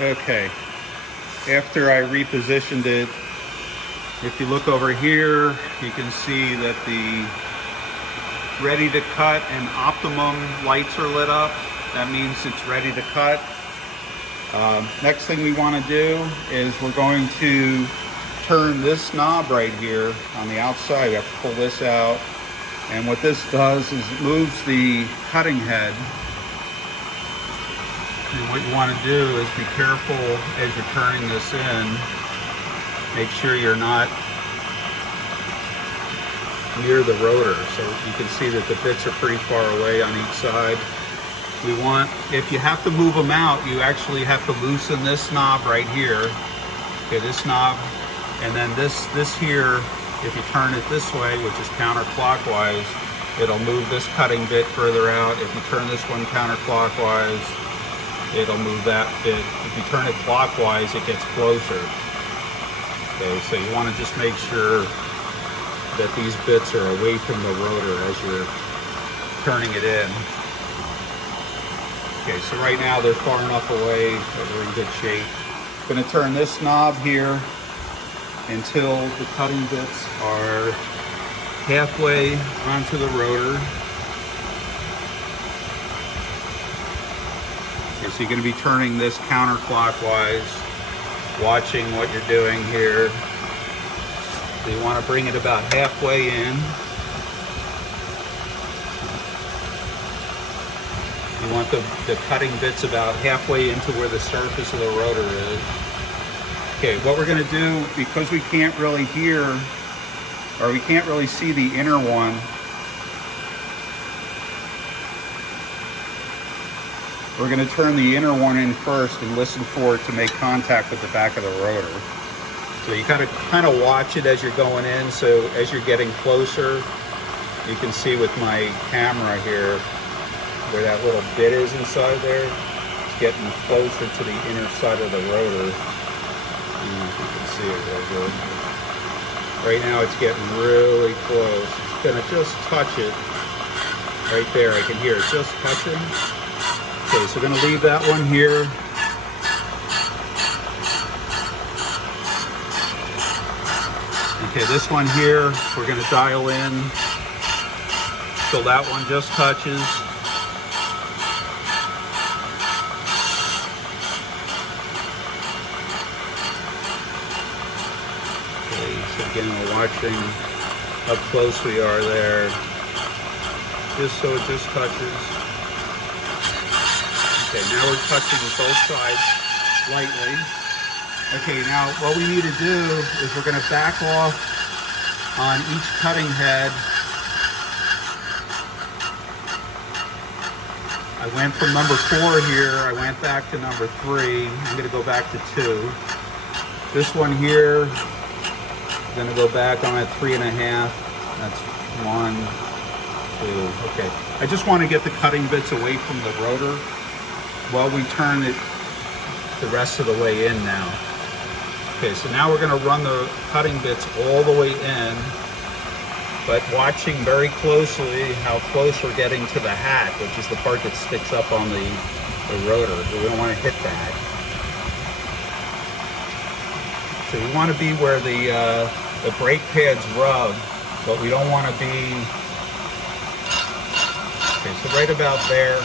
Okay, after I repositioned it, if you look over here, you can see that the ready to cut and optimum lights are lit up. That means it's ready to cut. Next thing we want to do is we're going to turn this knob right here on the outside. We have to pull this out. And what this does is it moves the cutting head. And what you want to do is be careful as you're turning this in. Make sure you're not near the rotor. So you can see that the bits are pretty far away on each side. We want, if you have to move them out, you actually have to loosen this knob right here. Okay, this knob, and then this here, if you turn it this way, which is counterclockwise, it'll move this cutting bit further out. If you turn this one counterclockwise, it'll move that bit. If you turn it clockwise, it gets closer. Okay, so you want to just make sure that these bits are away from the rotor as you're turning it in. Okay, so right now they're far enough away that we're in good shape. I'm going to turn this knob here until the cutting bits are halfway onto the rotor. Okay, so you're going to be turning this counterclockwise, watching what you're doing here. So you want to bring it about halfway in. You want the cutting bits about halfway into where the surface of the rotor is. Okay, what we're going to do, because we can't really hear, or we can't really see the inner one, we're going to turn the inner one in first and listen for it to make contact with the back of the rotor. So you gotta kind of watch it as you're going in, so as you're getting closer, you can see with my camera here where that little bit is inside there. It's getting closer to the inner side of the rotor. I don't know if you can see it real good. Right now it's getting really close. It's gonna just touch it. Right there, I can hear it just touching. Okay, so we're gonna leave that one here. Okay, this one here, we're gonna dial in till that one just touches. Okay, so again, we're watching how close we are there, just so it just touches. Okay, now we're touching both sides lightly. Okay, now what we need to do is we're going to back off on each cutting head. I went from number 4 here, I went back to number 3. I'm going to go back to 2. This one here, I'm going to go back on at 3.5. That's 1, 2. Okay, I just want to get the cutting bits away from the rotor while we turn it the rest of the way in now. Okay, so now we're going to run the cutting bits all the way in, but watching very closely how close we're getting to the hat, which is the part that sticks up on the rotor. We don't want to hit that. So we want to be where the brake pads rub, but we don't want to be, okay, so right about there.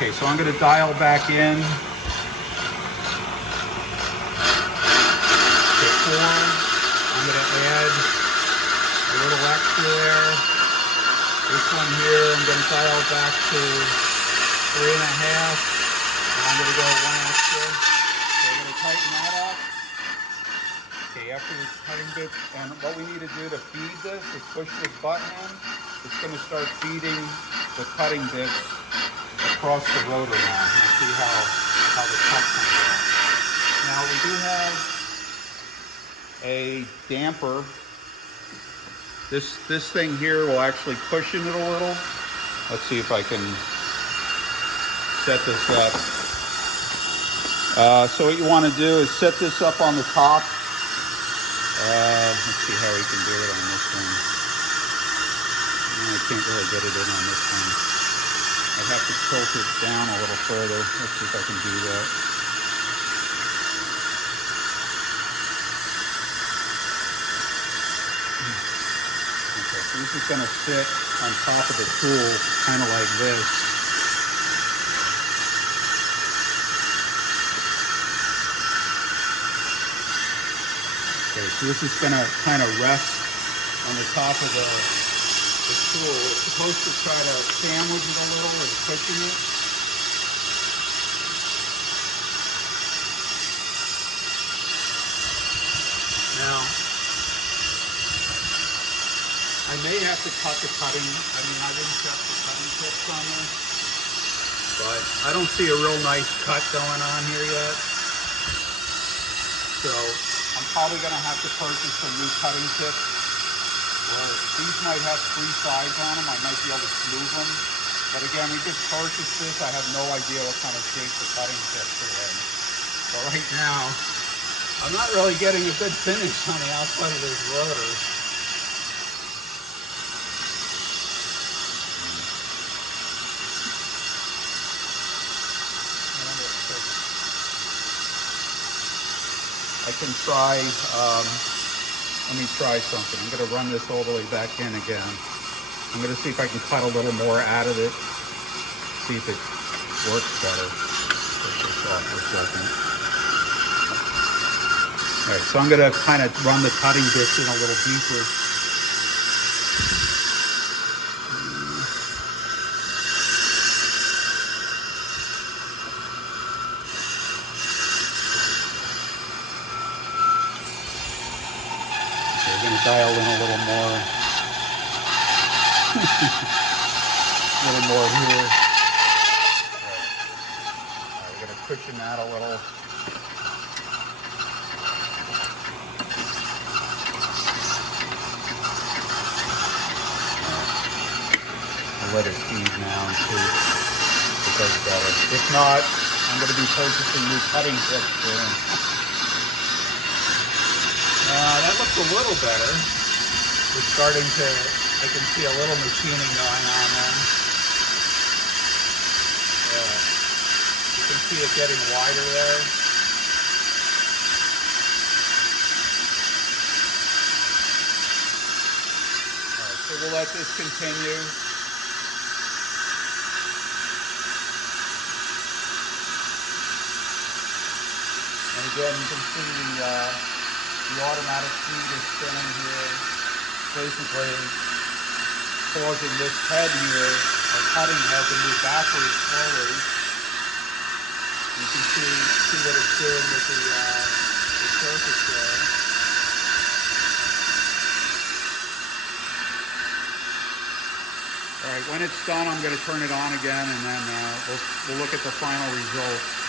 Okay, so I'm going to dial back in. I'm going to add a little extra there. This one here, I'm going to dial back to 3.5. And I'm going to go 1 extra. So I'm going to tighten that up. Okay, after the cutting bits, and what we need to do to feed this is push this button in. It's going to start feeding the cutting bits across the rotor now. You see how the cut comes out. Now we do have a damper. This thing here will actually cushion it a little. Let's see if I can set this up. So what you want to do is set this up on the top. Let's see how we can do it on this one. I can't really get it in on this one. I have to tilt it down a little further. Let's see if I can do that. This is going to sit on top of the tool, kind of like this. Okay, so this is going to kind of rest on the top of the tool. It's supposed to try to sandwich it a little and cushion it. Now, I may have to cut the cutting. I mean, I didn't cut the cutting tips on this, but I don't see a real nice cut going on here yet. So I'm probably going to have to purchase some new cutting tips. Or these might have 3 sides on them. I might be able to smooth them. But again, we just purchased this. I have no idea what kind of shape the cutting tips are in. So right now, I'm not really getting a good finish on the outside of those rotors. I can try, let me try something. I'm going to run this all the way back in again. I'm going to see if I can cut a little more out of it. See if it works better. Take this off for a second. All right, so I'm going to kind of run the cutting bits in a little deeper. We're going to dial in a little more. A little more here. All right, we're going to cushion that a little. I'll let it feed now and see if it does better. If not, I'm going to be purchasing new cutting tips soon. That looks a little better. We're starting to, I can see a little machining going on then. Yeah. You can see it getting wider there. All right, so we'll let this continue. And again, you can see the automatic feed is spinning here, basically causing this head here, our cutting head, to move backwards slowly. You can see what it's doing with the surface there. All right, when it's done, I'm going to turn it on again, and then we'll look at the final results.